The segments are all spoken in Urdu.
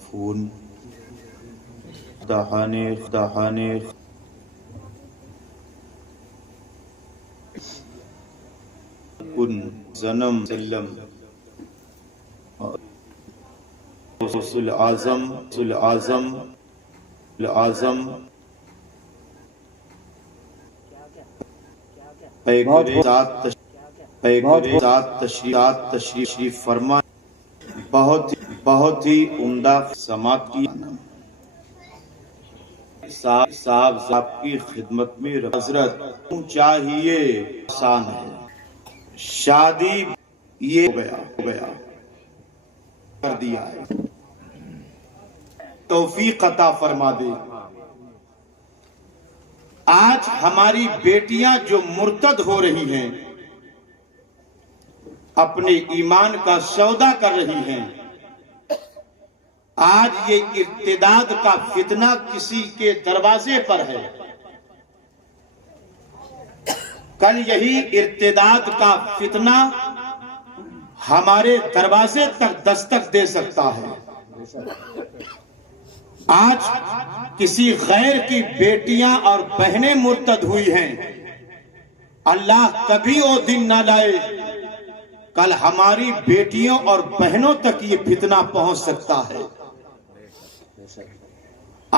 فون دہانے کن زنم سلم رسول اعظم تشریف فرما بہت ہی عمدہ سماعت کی صاحب کی خدمت میں حضرت چاہیے آسان ہے، شادی یہ ہو گیا کر دیا ہے، توفیق عطا فرما دے۔ آج ہماری بیٹیاں جو مرتد ہو رہی ہیں، اپنے ایمان کا سودا کر رہی ہیں، آج یہ ارتداد کا فتنہ کسی کے دروازے پر ہے، کل یہی ارتداد کا فتنہ ہمارے دروازے تک دستک دے سکتا ہے۔ آج کسی غیر کی بیٹیاں اور بہنیں مرتد ہوئی ہیں، اللہ کبھی وہ دن نہ لائے، کل ہماری بیٹیوں اور بہنوں تک یہ فتنہ پہنچ سکتا ہے۔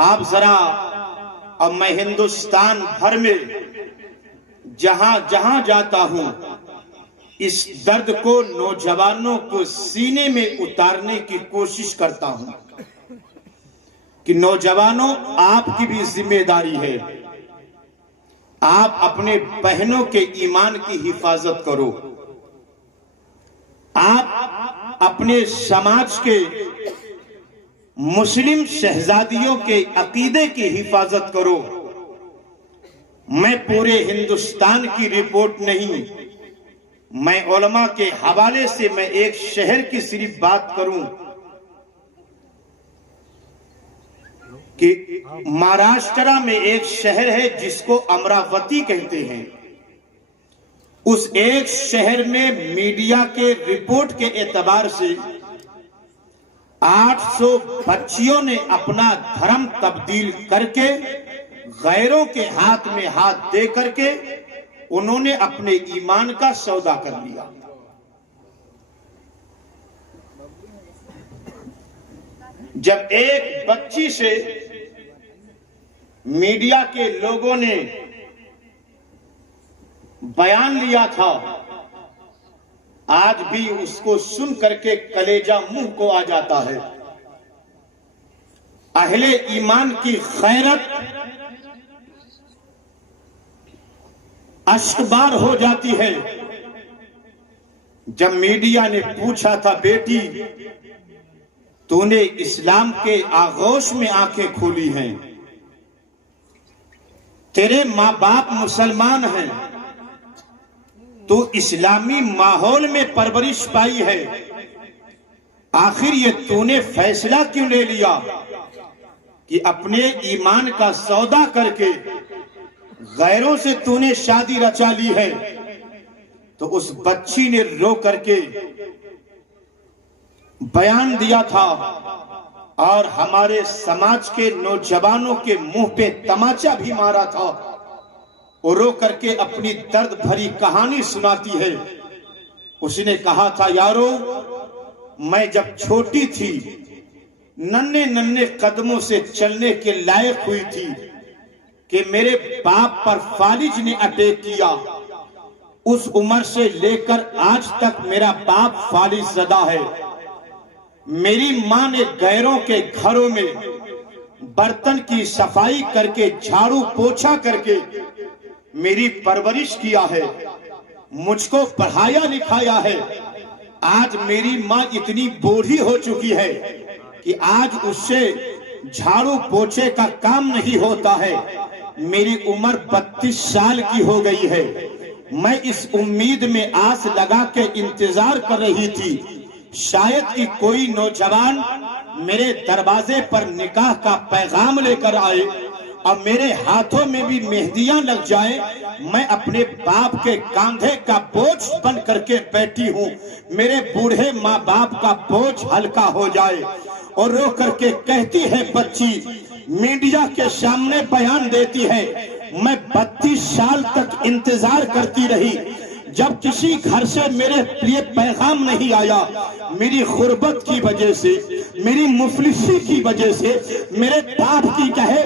آپ ذرا، اب میں ہندوستان بھر میں جہاں جہاں جاتا ہوں، اس درد کو نوجوانوں کو سینے میں اتارنے کی کوشش کرتا ہوں کہ نوجوانوں، آپ کی بھی ذمہ داری ہے، آپ اپنے بہنوں کے ایمان کی حفاظت کرو، آپ اپنے سماج کے مسلم شہزادیوں کے عقیدے کی حفاظت کرو۔ میں پورے ہندوستان کی رپورٹ نہیں، میں علماء کے حوالے سے میں ایک شہر کی صرف بات کروں کہ مہاراشٹرا میں ایک شہر ہے جس کو امراوتی کہتے ہیں، اس ایک شہر میں میڈیا کے رپورٹ کے اعتبار سے 800 بچیوں نے اپنا دھرم تبدیل کر کے غیروں کے ہاتھ میں ہاتھ دے کر کے انہوں نے اپنے ایمان کا سودا کر لیا۔ جب ایک بچی سے میڈیا کے لوگوں نے بیان لیا تھا، آج بھی اس کو سن کر کے کلیجہ منہ کو آ جاتا ہے۔ اہل ایمان کی غیرت اشکبار ہو جاتی ہے۔ جب میڈیا نے پوچھا تھا، بیٹی تو نے اسلام کے آغوش میں آنکھیں کھولی ہیں، تیرے ماں باپ مسلمان ہیں، تو اسلامی ماحول میں پرورش پائی ہے، آخر یہ تو نے فیصلہ کیوں لے لیا کہ اپنے ایمان کا سودا کر کے غیروں سے تو نے شادی رچا لی ہے؟ تو اس بچی نے رو کر کے بیان دیا تھا، اور ہمارے سماج کے نوجوانوں کے منہ پہ تماچا بھی مارا تھا، اور رو کر کے اپنی درد بھری کہانی سناتی ہے۔ اس نے کہا تھا، یارو میں جب چھوٹی تھی، ننھے ننھے قدموں سے چلنے کے لائق ہوئی تھی کہ میرے باپ پر فالج نے اٹیک کیا، اس عمر سے لے کر آج تک میرا باپ فالج زدہ ہے۔ میری ماں نے غیروں کے گھروں میں برتن کی صفائی کر کے، جھاڑو پوچھا کر کے میری پرورش کیا ہے، مجھ کو پڑھایا لکھایا ہے۔ آج میری ماں اتنی بوڑھی ہو چکی ہے کہ آج اس سے جھاڑو پوچھے کا کام نہیں ہوتا ہے۔ میری عمر 32 سال کی ہو گئی ہے۔ میں اس امید میں آس لگا کے انتظار کر رہی تھی شاید کہ کوئی نوجوان میرے دروازے پر نکاح کا پیغام لے کر آئے اور میرے ہاتھوں میں بھی مہندیاں لگ جائیں، میں اپنے باپ کے کاندھے کا بوجھ بن کر کے بیٹھی ہوں، میرے بوڑھے ماں باپ کا بوجھ ہلکا ہو جائے۔ اور رو کر کے کہتی ہے بچی، میڈیا کے سامنے بیان دیتی ہے، میں 32 سال تک انتظار کرتی رہی، جب کسی گھر سے میرے لیے پیغام نہیں آیا، میری غربت کی وجہ سے، میری مفلسی کی وجہ سے، میرے باپ کی کہے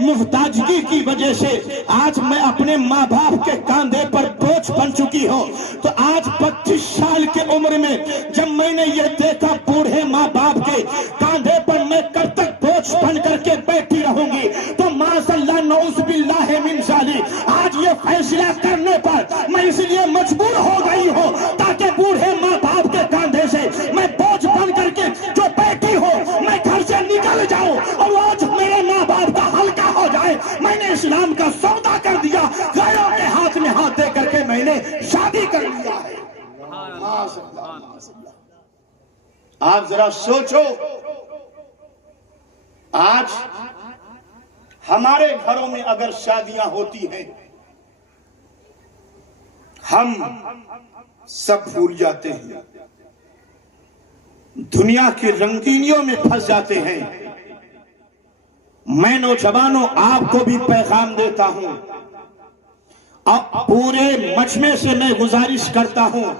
محتاجگی کی وجہ سے آج میں اپنے ماں باپ کے کاندھے پر بوجھ بن چکی ہوں۔ تو آج 32 سال کی عمر میں جب میں نے یہ دیکھا بوڑھے ماں باپ کے کاندھے پر میں کب تک بوجھ بن کر کے بیٹھی رہوں گی، تو معاذ اللہ نعوذ باللہ من ذالک، آج یہ فیصلہ کرنے پر میں اس لیے مجبور ہو گئی ہوں تاکہ بوڑھے ماں باپ کے کاندھے سے میں بوجھ بن کر کے جو بیٹھی ہوں میں گھر سے نکل جاؤں اور آج میرے ماں باپ کا ہلکا ہو جائے۔ میں نے اسلام کا سودا کر دیا، غیروں کے ہاتھ میں ہاتھ دے کر کے میں نے شادی کر لیا ہے۔ آپ ذرا سوچو، آج ہمارے گھروں میں اگر شادیاں ہوتی ہیں ہم سب بھول جاتے ہیں، دنیا کی رنگینیوں میں پھنس جاتے ہیں۔ میں نوجوانوں آپ کو بھی پیغام دیتا ہوں اور پورے مجمع سے میں گزارش کرتا ہوں،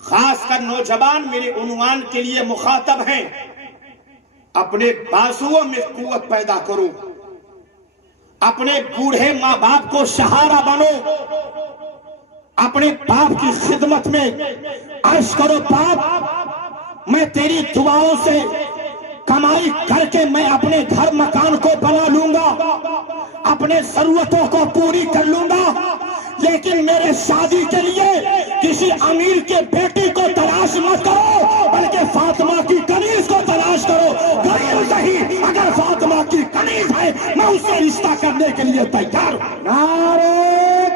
خاص کر نوجوان میرے عنوان کے لیے مخاطب ہیں، اپنے بازوؤں میں قوت پیدا کرو، اپنے بوڑھے ماں باپ کو سہارا بنو، اپنے باپ کی خدمت میں عرض کرو، باپ میں تیری دعاؤں سے کمائی کر کے میں اپنے گھر مکان کو بنا لوں گا، اپنے ضرورتوں کو پوری کر لوں گا، لیکن میرے شادی کے لیے کسی امیر کے بیٹی کو تلاش مت کرو، بلکہ فاطمہ کی کنیز کو تلاش کرو، غریب صحیح اگر فاطمہ کی کنیز ہے میں اس سے رشتہ کرنے کے لیے تیار ہوں۔ نعرہ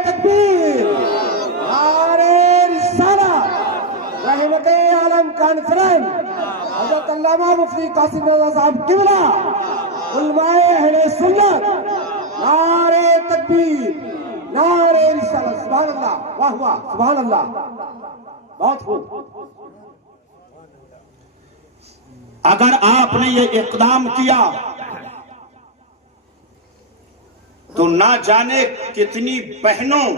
تکبیر، نعرہ رسالہ، رحمت عالم کانفرنس، حضرت علامہ مفتی قاسم رضا صاحب قبلہ، علماء اہل سنت، نعرہ تکبیر، نعرہ رسالہ، سبحان اللہ، واہ واہ، سبحان اللہ، بہت خوب۔ اگر آپ نے یہ اقدام کیا تو نہ جانے کتنی بہنوں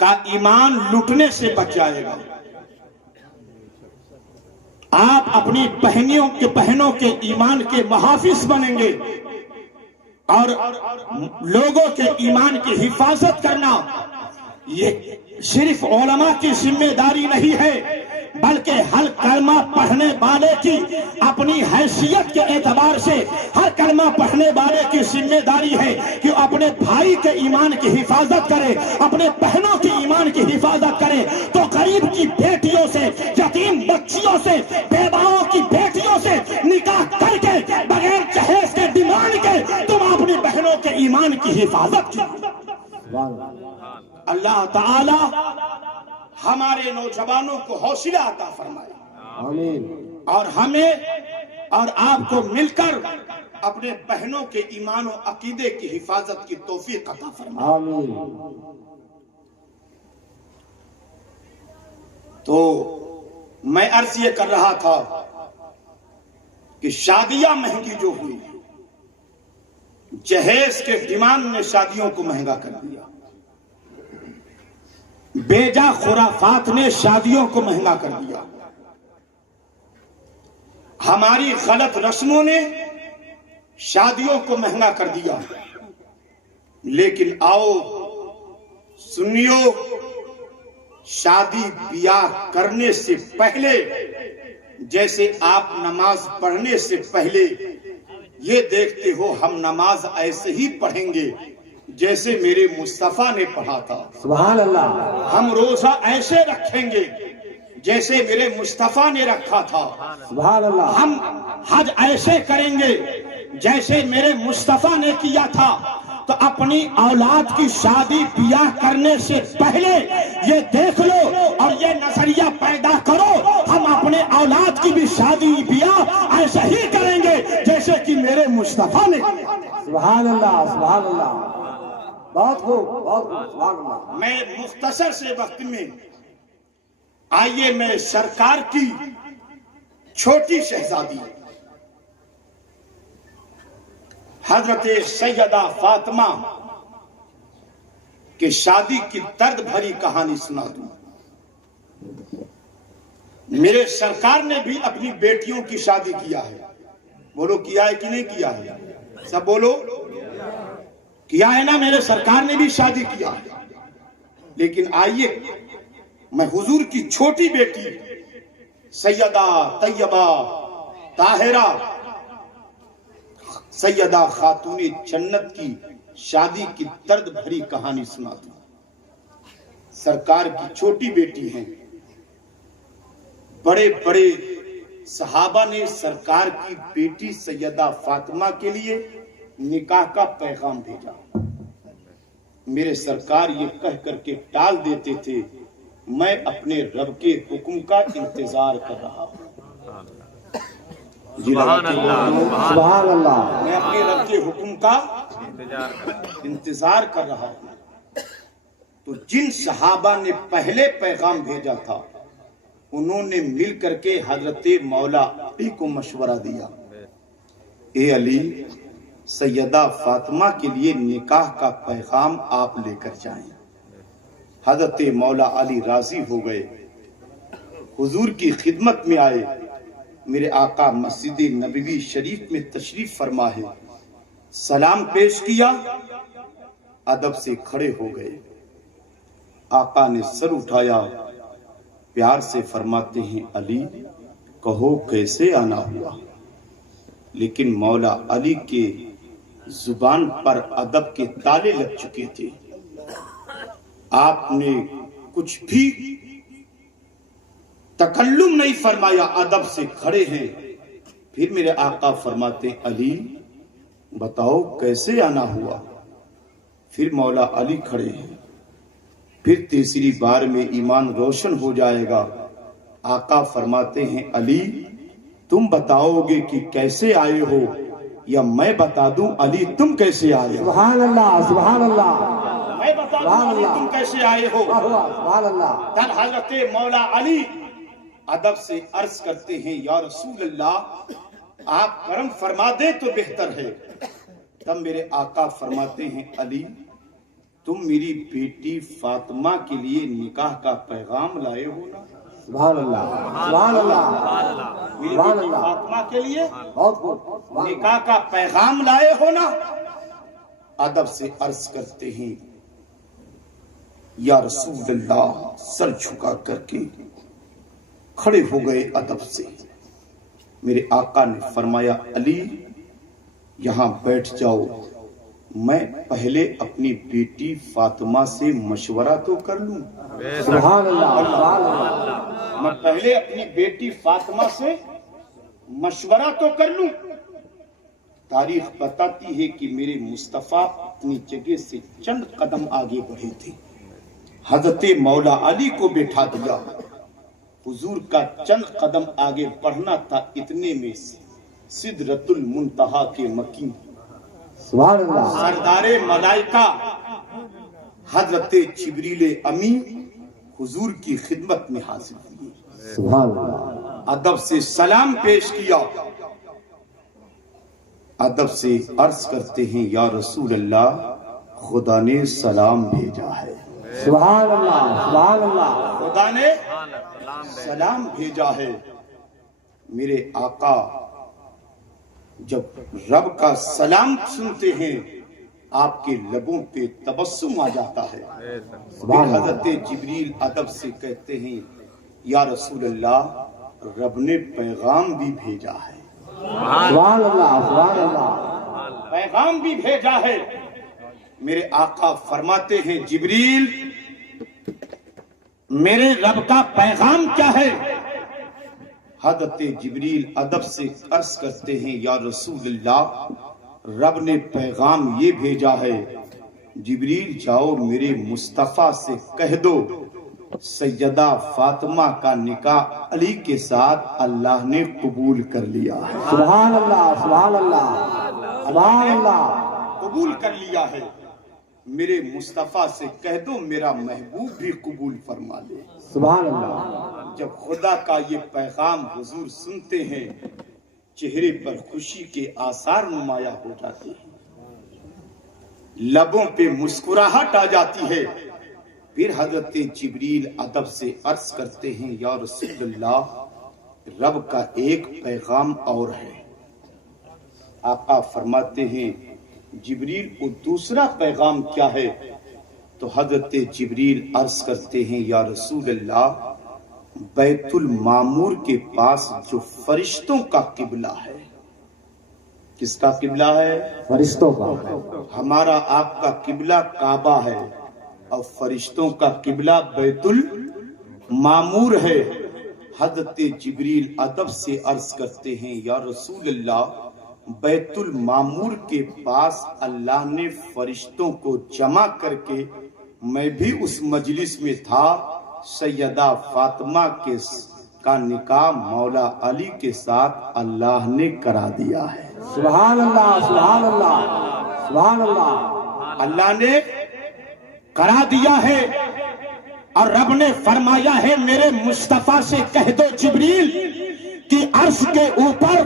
کا ایمان لٹنے سے بچ جائے گا۔ آپ اپنی بہنوں کے ایمان کے محافظ بنیں گے، اور لوگوں کے ایمان کی حفاظت کرنا یہ صرف علماء کی ذمہ داری نہیں ہے، بلکہ ہر کلمہ پڑھنے والے کی اپنی حیثیت کے اعتبار سے ہر کلمہ پڑھنے والے کی ذمہ داری ہے کہ اپنے بھائی کے ایمان کی حفاظت کرے، اپنے بہنوں کی ایمان کی حفاظت کرے۔ تو غریب کی بیٹیوں سے، یتیم بچیوں سے، بیواؤں کی بیٹیوں سے نکاح کر کے بغیر جہیز کے ڈیمانڈ کے تم اپنی بہنوں کے ایمان کی حفاظت کی۔ اللہ تعالی ہمارے نوجوانوں کو حوصلہ عطا فرمائے، آمین، اور ہمیں اور آپ کو مل کر اپنے بہنوں کے ایمان و عقیدے کی حفاظت کی توفیق عطا فرمائے۔ آمین۔ تو میں عرض یہ کر رہا تھا کہ شادیاں مہنگی جو ہوئی، جہیز کے ڈیمانڈ نے شادیوں کو مہنگا کر دیا، بیجا خرافات نے شادیوں کو مہنگا کر دیا، ہماری غلط رسموں نے شادیوں کو مہنگا کر دیا۔ لیکن آؤ سنیو، شادی بیاہ کرنے سے پہلے جیسے آپ نماز پڑھنے سے پہلے یہ دیکھتے ہو ہم نماز ایسے ہی پڑھیں گے جیسے میرے مصطفیٰ نے پڑھا تھا، سبحان اللہ، ہم روزہ ایسے رکھیں گے جیسے میرے مصطفیٰ نے رکھا تھا، سبحان اللہ، ہم حج ایسے کریں گے جیسے میرے مصطفیٰ نے کیا تھا، تو اپنی اولاد کی شادی بیاہ کرنے سے پہلے یہ دیکھ لو اور یہ نظریہ پیدا کرو ہم اپنے اولاد کی بھی شادی بیاہ ایسا ہی کریں گے جیسے کہ میرے مصطفیٰ نے. سبحان اللہ سبحان اللہ. بہت خوب بہت خوب. سبحان اللہ. میں مختصر سے وقت میں آئیے میں سرکار کی چھوٹی شہزادی حضرت سیدہ فاطمہ کے شادی کی درد بھری کہانی سنا دوں. میرے سرکار نے بھی اپنی بیٹیوں کی شادی کیا ہے. بولو کیا ہے کہ نہیں کیا ہے؟ سب بولو کیا ہے نا. میرے سرکار نے بھی شادی کیا ہے. لیکن آئیے میں حضور کی چھوٹی بیٹی سیدہ طیبہ طاہرہ سیدہ خاتون جنت کی شادی کی درد بھری کہانی سناتا ہوں. سرکار کی چھوٹی بیٹی ہیں. بڑے بڑے صحابہ نے سرکار کی بیٹی سیدہ فاطمہ کے لیے نکاح کا پیغام بھیجا. میرے سرکار یہ کہہ کر کے ٹال دیتے تھے میں اپنے رب کے حکم کا انتظار کر رہا ہوں. سبحان اللہ. میں اپنے رب کے حکم کا انتظار کر رہا ہوں. تو جن صحابہ نے پہلے پیغام بھیجا تھا انہوں نے مل کر کے حضرت مولا علی کو مشورہ دیا اے علی سیدہ فاطمہ کے لیے نکاح کا پیغام آپ لے کر جائیں. حضرت مولا علی راضی ہو گئے. حضور کی خدمت میں آئے. میرے آقا مسجد نبوی شریف میں تشریف فرما ہے. سلام پیش کیا ادب سے کھڑے ہو گئے. آقا نے سر اٹھایا پیار سے فرماتے ہیں علی کہو کیسے آنا ہوا. لیکن مولا علی کے زبان پر ادب کے تالے لگ چکے تھے. آپ نے کچھ بھی تکلم نہیں فرمایا. ادب سے کھڑے ہیں. پھر میرے آقا فرماتے علی بتاؤ کیسے آنا ہوا. پھر مولا علی کھڑے ہیں. پھر تیسری بار میں ایمان روشن ہو جائے گا. آقا فرماتے ہیں علی تم بتاؤ گے کہ کیسے آئے ہو یا میں بتا دوں علی تم کیسے آئے ہو. سبحان اللہ سبحان اللہ. میں بتا دوں علی تم کیسے آئے ہو. سبحان اللہ. تب حضرت مولا علی ادب سے عرض کرتے ہیں یا رسول اللہ آپ کرم فرما دیں تو بہتر ہے. تب میرے آقا فرماتے ہیں علی تم میری بیٹی فاطمہ کے لیے نکاح کا پیغام لائے ہو نا. سبحان اللہ سبحان اللہ. میری بیٹی فاطمہ کے لیے بہت خوب. نکاح کا پیغام لائے ہو نا. ادب سے عرض کرتے ہیں یا رسول اللہ سر جھکا کر کے کھڑے ہو گئے ادب سے. میرے آقا نے فرمایا علی یہاں بیٹھ جاؤ میں پہلے اپنی بیٹی فاطمہ سے مشورہ تو کر لوں. سبحان اللہ سبحان اللہ. میں پہلے اپنی بیٹی فاطمہ سے مشورہ تو کر لوں. تاریخ بتاتی ہے کہ میرے مصطفیٰ اپنی جگہ سے چند قدم آگے بڑھے تھے. حضرت مولا علی کو بیٹھا دیا. حضور کا چند قدم آگے بڑھنا تھا. اتنے میں سدرۃ المنتہا کے مکین سبحان اللہ. سردار ملائکہ حضرت جبریل امین حضور کی خدمت میں حاضر ہوئے. سبحان اللہ. ادب سے سلام پیش کیا. ادب سے عرض کرتے ہیں یا رسول اللہ خدا نے سلام بھیجا ہے. سبحان اللہ سبحان اللہ. خدا نے سلام بھیجا ہے. میرے آقا جب رب کا سلام سنتے ہیں آپ کے لبوں پہ تبسم آ جاتا ہے. پھر حضرت جبریل ادب سے کہتے ہیں یا رسول اللہ رب نے پیغام بھی بھیجا ہے. سبحان اللہ سبحان اللہ. پیغام بھی بھیجا ہے. میرے آقا فرماتے ہیں جبریل میرے رب کا پیغام کیا ہے. حضرت جبریل ادب سے عرض کرتے ہیں یا رسول اللہ رب نے پیغام یہ بھیجا ہے، جبریل جاؤ میرے مصطفیٰ سے کہہ دو سیدہ فاطمہ کا نکاح علی کے ساتھ اللہ نے قبول کر لیا ہے۔ سبحان اللہ، سبحان اللہ، سبحان اللہ۔ قبول کر لیا ہے۔ میرے مصطفیٰ سے کہہ دو میرا محبوب بھی قبول فرما لے۔ سبحان اللہ۔ جب خدا کا یہ پیغام حضور سنتے ہیں، چہرے پر خوشی کے آثار نمایاں ہو جاتے ہیں، لبوں پہ مسکراہٹ آ جاتی ہے۔ پھر حضرت جبریل ادب سے عرض کرتے ہیں، یا رسول اللہ، رب کا ایک پیغام اور ہے۔ آقا فرماتے ہیں، جبریل وہ دوسرا پیغام کیا ہے؟ تو حضرت جبریل عرض کرتے ہیں، یا رسول اللہ، بیت المعمور کے پاس جو فرشتوں کا قبلہ ہے۔ کس کا قبلہ ہے؟ فرشتوں کا۔ ہمارا آپ کا قبلہ کعبہ ہے اور فرشتوں کا قبلہ بیت المعمور ہے۔ حضرت جبریل ادب سے عرض کرتے ہیں، یا رسول اللہ، بیت المعمور کے پاس اللہ نے فرشتوں کو جمع کر کے، میں بھی اس مجلس میں تھا، سیدہ فاطمہ کا نکاح مولا علی کے ساتھ اللہ نے کرا دیا ہے۔ سبحان اللہ، سبحان اللہ، سبحان اللہ۔ اللہ نے کرا دیا ہے، اور رب نے فرمایا ہے، میرے مصطفیٰ سے کہہ دو جبریل کہ عرش کے اوپر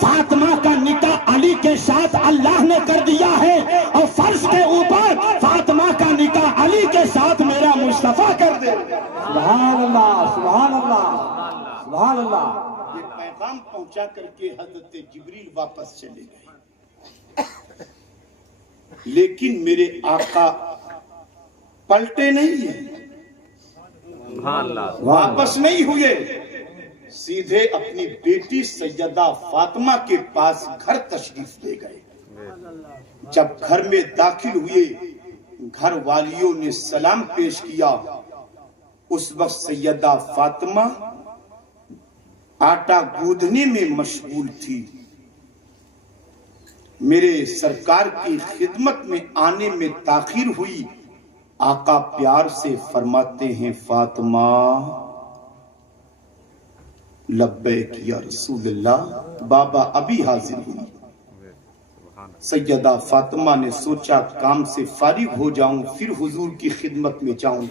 فاطمہ کا نکاح علی کے ساتھ اللہ نے کر دیا ہے، اور فرش کے اوپر فاطمہ کا نکاح علی کے ساتھ میرا مصطفیٰ کر دے۔ سبحان اللہ، سبحان اللہ، سبحان اللہ۔ یہ پیغام پہنچا کر کے حضرت جبریل واپس چلے گئے، لیکن میرے آقا پلٹے نہیں ہیں، واپس نہیں ہوئے، سیدھے اپنی بیٹی سیدہ فاطمہ کے پاس گھر تشریف لے گئے۔ جب گھر میں داخل ہوئے، گھر والیوں نے سلام پیش کیا۔ اس وقت سیدہ فاطمہ آٹا گوندھنے میں مشغول تھی۔ میرے سرکار کی خدمت میں آنے میں تاخیر ہوئی۔ آقا پیار سے فرماتے ہیں، فاطمہ، لبیک یا رسول اللہ، بابا ابھی حاضر ہوئی۔ سیدہ فاطمہ نے سوچا کام سے فارغ ہو جاؤں پھر حضور کی خدمت میں جاؤں۔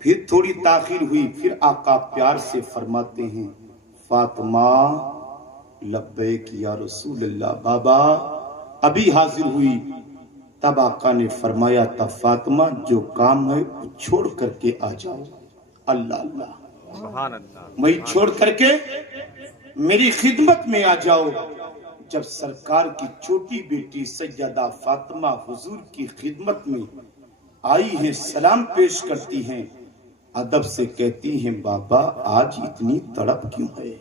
پھر تھوڑی تاخیر ہوئی، پھر آقا پیار سے فرماتے ہیں، فاطمہ، لبیک یا رسول اللہ، بابا ابھی حاضر ہوئی۔ تب آقا نے فرمایا تھا، فاطمہ جو کام ہے چھوڑ کر کے آ جاؤ۔ اللہ اللہ، میں چھوڑ کر کے میری خدمت میں آ جاؤ۔ جب سرکار کی چھوٹی بیٹی سیدہ فاطمہ حضور کی خدمت میں آئی ہیں، سلام پیش کرتی ہیں، ادب سے کہتی ہیں، بابا آج اتنی تڑپ کیوں ہے؟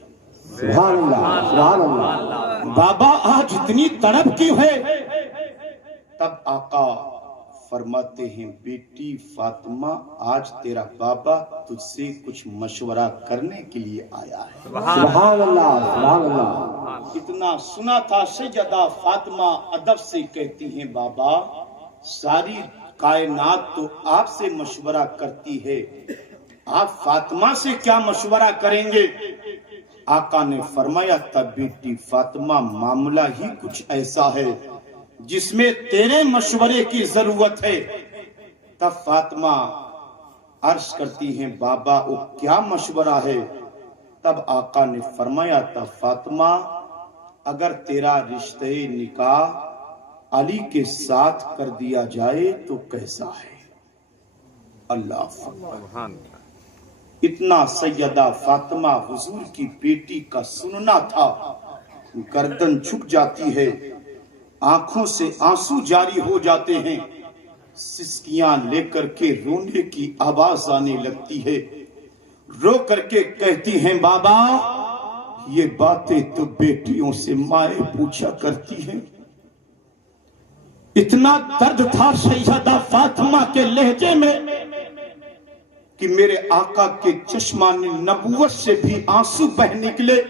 سبحان اللہ، سبحان اللہ۔ بابا آج اتنی تڑپ کیوں ہے؟ تب آقا فرماتے ہیں، بیٹی فاطمہ، آج تیرا بابا تجھ سے کچھ مشورہ کرنے کے لیے آیا ہے۔ سبحان اللہ، سبحان اللہ۔ اتنا سنا تھا، سیدہ فاطمہ ادب سے کہتی ہیں، بابا ساری کائنات تو آپ سے مشورہ کرتی ہے، آپ فاطمہ سے کیا مشورہ کریں گے؟ آقا نے فرمایا تھا، بیٹی فاطمہ، معاملہ ہی کچھ ایسا ہے جس میں تیرے مشورے کی ضرورت ہے۔ تب فاطمہ عرض کرتی ہیں، بابا وہ کیا مشورہ ہے؟ تب آقا نے فرمایا تھا، فاطمہ اگر تیرا رشتہ نکاح علی کے ساتھ کر دیا جائے تو کیسا ہے؟ اللہ اتنا سیدہ فاطمہ حضور کی بیٹی کا سننا تھا، گردن جھک جاتی ہے، آنکھوں سے آنسو جاری ہو جاتے ہیں، سسکیاں لے کر کے رونے کی آواز آنے لگتی ہے، رو کر کے کہتی ہیں، بابا یہ باتیں تو بیٹیوں سے مائیں پوچھا کرتی ہیں۔ اتنا درد تھا سیدہ فاطمہ کے لہجے میں کہ میرے آقا کے چشمان نبوت سے بھی آنسو بہ نکلے۔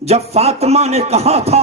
جب فاطمہ نے کہا تھا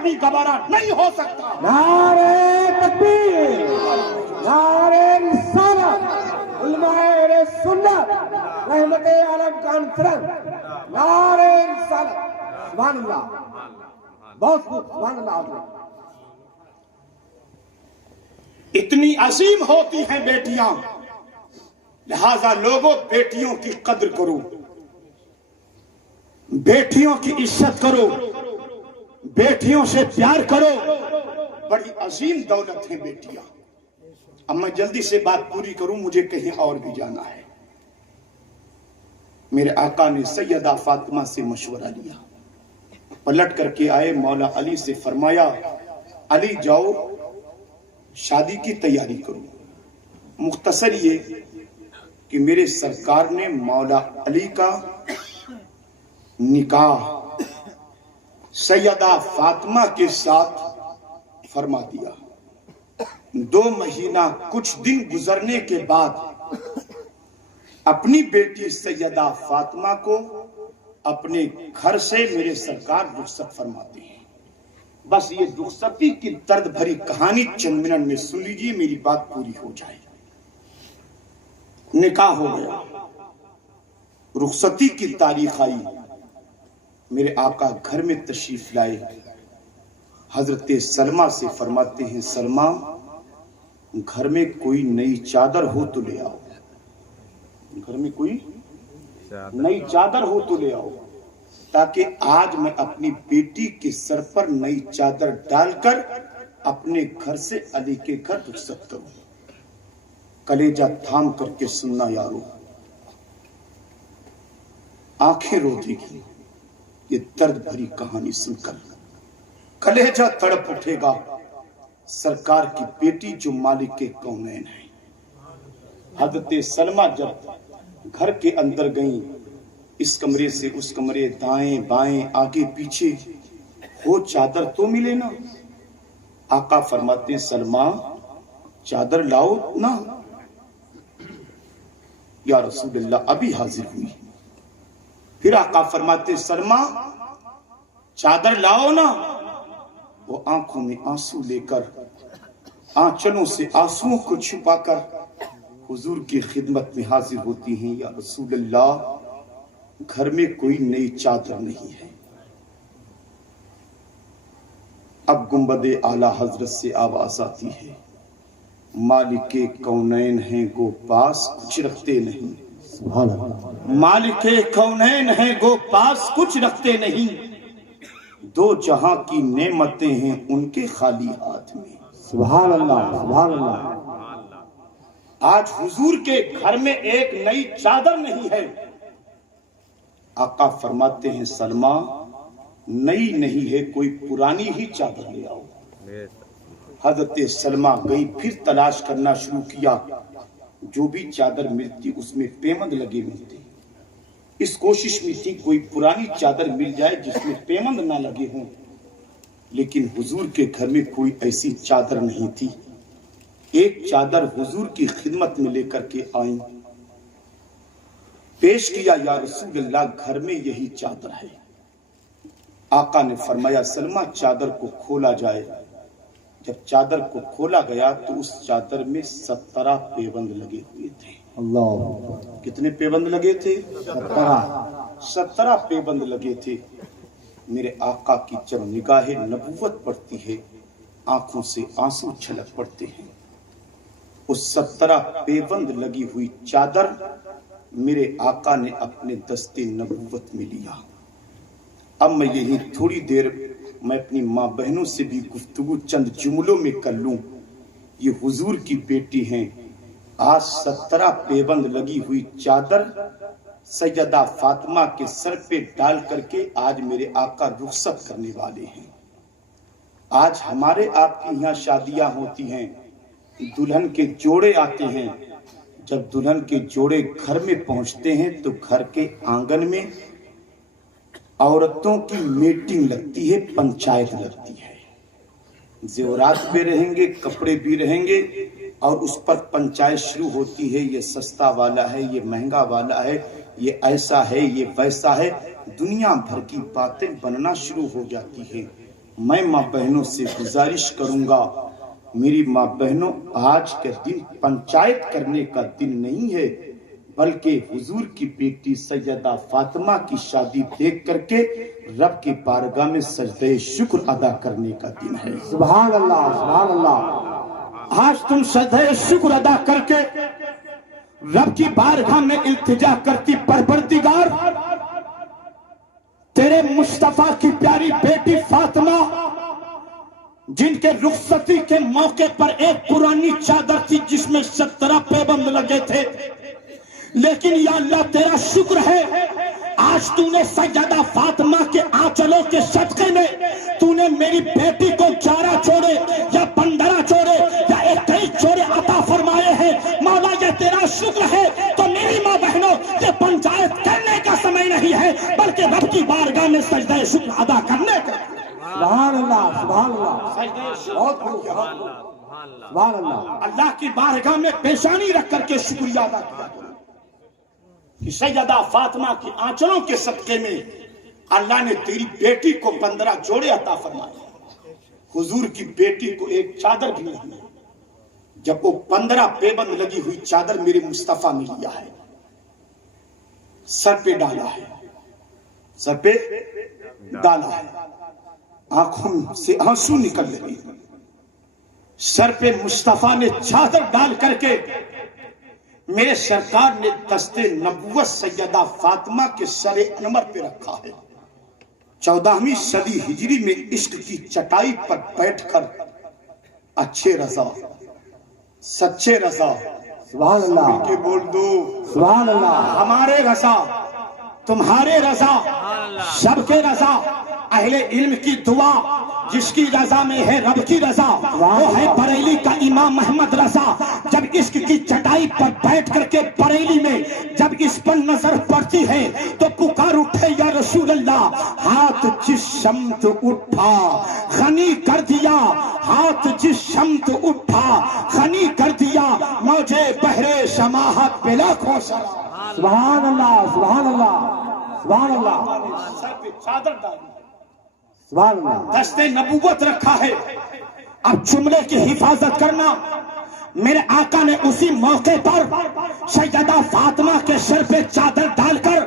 کبھی گوارا نہیں ہو سکتا۔ نعرہ تکبیر، نعرہ رسالت، علماء اہل سنت، رحمت عالم کانفرنس، نعرہ رسالت، سبحان اللہ، بہت خوب، سبحان اللہ۔ اتنی عظیم ہوتی ہیں بیٹیاں، لہذا لوگوں بیٹیوں کی قدر کرو، بیٹیوں کی عزت کرو، بیٹیوں سے پیار کرو، بڑی عظیم دولت ہیں بیٹیاں۔ اب میں جلدی سے بات پوری کروں، مجھے کہیں اور بھی جانا ہے۔ میرے آقا نے سیدہ فاطمہ سے مشورہ لیا، پلٹ کر کے آئے، مولا علی سے فرمایا علی جاؤ شادی کی تیاری کرو۔ مختصر یہ کہ میرے سرکار نے مولا علی کا نکاح سیدہ فاطمہ کے ساتھ فرما دیا۔ 2 مہینہ کچھ دن گزرنے کے بعد اپنی بیٹی سیدہ فاطمہ کو اپنے گھر سے میرے سرکار رخصت فرماتے ہیں۔ بس یہ رخصتی کی درد بھری کہانی چند منٹ میں سن لیجیے، میری بات پوری ہو جائے۔ نکاح ہو گیا، رخصتی کی تاریخ آئی، میرے آقا گھر میں تشریف لائے، حضرت سلمہ سے فرماتے ہیں سلمہ گھر میں کوئی نئی چادر ہو تو لے آؤ، گھر میں کوئی نئی چادر ہو تو لے آؤ، تاکہ آج میں اپنی بیٹی کے سر پر نئی چادر ڈال کر اپنے گھر سے علی کے گھر رخصت کروں۔ کلیجہ تھام کر کے سننا یارو، آنکھیں رو دے گی یہ درد بھری کہانی سن کر، کلیجہ تڑپ اٹھے گا۔ سرکار کی بیٹی جو مالک کے کونین ہے، حضرت سلمہ جب گھر کے اندر گئیں، اس کمرے سے اس کمرے، دائیں بائیں آگے پیچھے، ہو چادر تو ملے نا۔ آقا فرماتے سلمہ چادر لاؤ نا۔ یا رسول اللہ ابھی حاضر ہوئی۔ پھر آقا فرماتے سلمہ چادر لاؤ نا۔ وہ آنکھوں میں آنسو لے کر، آنچلوں سے آنسوؤں کو چھپا کر حضور کی خدمت میں حاضر ہوتی ہیں۔ یا رسول اللہ گھر میں کوئی نئی چادر نہیں ہے۔ اب گنبد اعلیٰ حضرت سے آواز آتی ہے مالک کونین ہیں گو پاس کچھ رکھتے نہیں، سبحان اللہ، مالک کونین ہیں گو پاس کچھ رکھتے نہیں، 2 جہاں کی نعمتیں ہیں ان کے خالی ہاتھ میں۔ سبحان اللہ، سبحان اللہ۔ آج حضور کے گھر میں ایک نئی چادر نہیں ہے۔ آقا فرماتے ہیں سلمہ نئی نہیں ہے، کوئی پرانی ہی چادر لے آؤ۔ حضرت سلمہ گئی، پھر تلاش کرنا شروع کیا، جو بھی چادر ملتی اس میں پیمند لگے ملتے، اس کوشش میں تھی کوئی پرانی چادر مل جائے جس میں پیمند نہ لگے ہوں، لیکن حضور کے گھر میں کوئی ایسی چادر نہیں تھی۔ ایک چادر حضور کی خدمت میں لے کر کے آئیں، پیش کیا یا رسول اللہ گھر میں یہی چادر ہے۔ آقا نے فرمایا سلمہ چادر کو کھولا جائے۔ جب چادر کو کھولا گیا تو اس چادر میں 17 پیبند لگے ہوئے تھے۔ اللہ، کتنے پیبند لگے تھے؟ 17 پیبند لگے تھے۔ میرے آقا کی جب نگاہ نبوت پڑتی ہے، آنکھوں سے آنسو چھلک پڑتے ہیں۔ اس 17 پیبند لگی ہوئی چادر میرے آقا نے اپنے دست نبوت میں لیا۔ اب میں یہی تھوڑی دیر میں اپنی ماں بہنوں سے بھی گفتگو چند جملوں میں کر لوں۔ یہ حضور کی بیٹی ہیں، آج 17 پیبند لگی ہوئی چادر سیدہ فاطمہ کے سر پہ ڈال کر کے آج میرے آقا رخصت کرنے والے ہیں۔ آج ہمارے آپ کی یہاں شادیاں ہوتی ہیں، دلہن کے جوڑے آتے ہیں، جب دلہن کے جوڑے گھر میں پہنچتے ہیں تو گھر کے آنگن میں عورتوں کی میٹنگ لگتی ہے، پنچایت لگتی ہے، زیورات بھی رہیں گے، کپڑے بھی رہیں گے، اور اس پر پنچایت شروع ہوتی ہے، یہ سستا والا ہے، یہ مہنگا والا ہے، یہ ایسا ہے، یہ ویسا ہے، دنیا بھر کی باتیں بننا شروع ہو جاتی ہیں۔ میں ماں بہنوں سے گزارش کروں گا، میری ماں بہنوں، آج کا دن پنچایت کرنے کا دن نہیں ہے، بلکہ حضور کی بیٹی سیدہ فاطمہ کی شادی دیکھ کر کے رب کی بارگاہ میں سجدہ شکر ادا کرنے کا دن ہے۔ سبحان اللہ، سبحان اللہ۔ آج تم سجدہ شکر ادا کر کے رب کی بارگاہ میں التجا کرتی، پروردگار تیرے مصطفیٰ کی پیاری بیٹی فاطمہ جن کے رخصتی کے موقع پر ایک پرانی چادر تھی جس میں 17 پیبند لگے تھے، لیکن یا اللہ تیرا شکر ہے آج تو نے سیدہ فاطمہ کے آنچلوں کے صدقے میں تو نے میری بیٹی کو 11 جوڑے یا 15 جوڑے یا 21 جوڑے عطا فرمائے ہیں۔ مولا یہ تیرا شکر ہے۔ تو میری ماں بہنوں، یہ پنچایت کرنے کا سمے نہیں ہے بلکہ رب کی بارگاہ میں سجدہ شکر ادا کرنے کا۔ سبحان اللہ، سبحان اللہ، بہت خوب، سبحان اللہ۔ اللہ کی بارگاہ میں پیشانی رکھ کر کے شکریہ ادا کیا کہ سیدہ فاطمہ کی آنچلوں کے صدقے میں اللہ نے تیری بیٹی کو 15 جوڑے عطا فرمائے، حضور کی بیٹی کو ایک چادر بھی نہیں ہے۔ جب وہ 15 پیبند لگی ہوئی چادر میرے مصطفیٰ نے لیا ہے، سر پہ ڈالا ہے، سر پہ ڈالا ہے، آنکھوں سے آنسو نکل رہے ہیں، سر پہ مصطفیٰ نے چادر ڈال کر کے میرے سرکار نے دست نبوت سیدہ فاطمہ کے سر انور پہ رکھا ہے۔ 14ویں صدی ہجری میں عشق کی چٹائی پر بیٹھ کر اچھے رضا، سچے رضا، سبحان اللہ، کے بول دو، سبحان اللہ، ہمارے رضا، تمہارے رضا، سب کے رضا، اہل علم کی دعا جس کی رضا میں ہے رب کی رضا، وہ ہے بریلی کا امام محمد رضا۔ جب عشق کی چٹائی پر بیٹھ کر کے بریلی میں جب اس پر نظر پڑتی ہے تو پکار اٹھے یا رسول اللہ، ہاتھ جس سمت اٹھا غنی کر دیا، ہاتھ جس سمت اٹھا غنی کر دیا، موجے بحر سماحت بلا کھوسرا۔ سبحان اللہ، سبحان اللہ، سبحان اللہ، سر پہ چادر ڈالی، سبحان اللہ۔ دست نبوت رکھا ہے۔ اب جملے کی حفاظت کرنا، میرے آقا نے اسی موقع پر سیدہ فاطمہ کے سر پہ چادر ڈال کر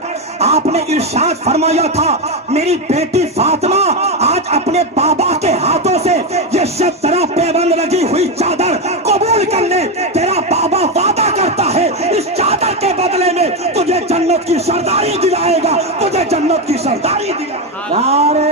آپ نے ارشاد فرمایا تھا، میری بیٹی فاطمہ آج اپنے بابا کے ہاتھوں سے یہ 17 پیبند لگی ہوئی چادر قبول کر لے، تیرا بابا وعدہ کرتا ہے اس چادر کے بدلے میں تجھے جنت کی سرداری دلائے گا، تجھے جنت کی سرداری دلائے گا۔ نعرہ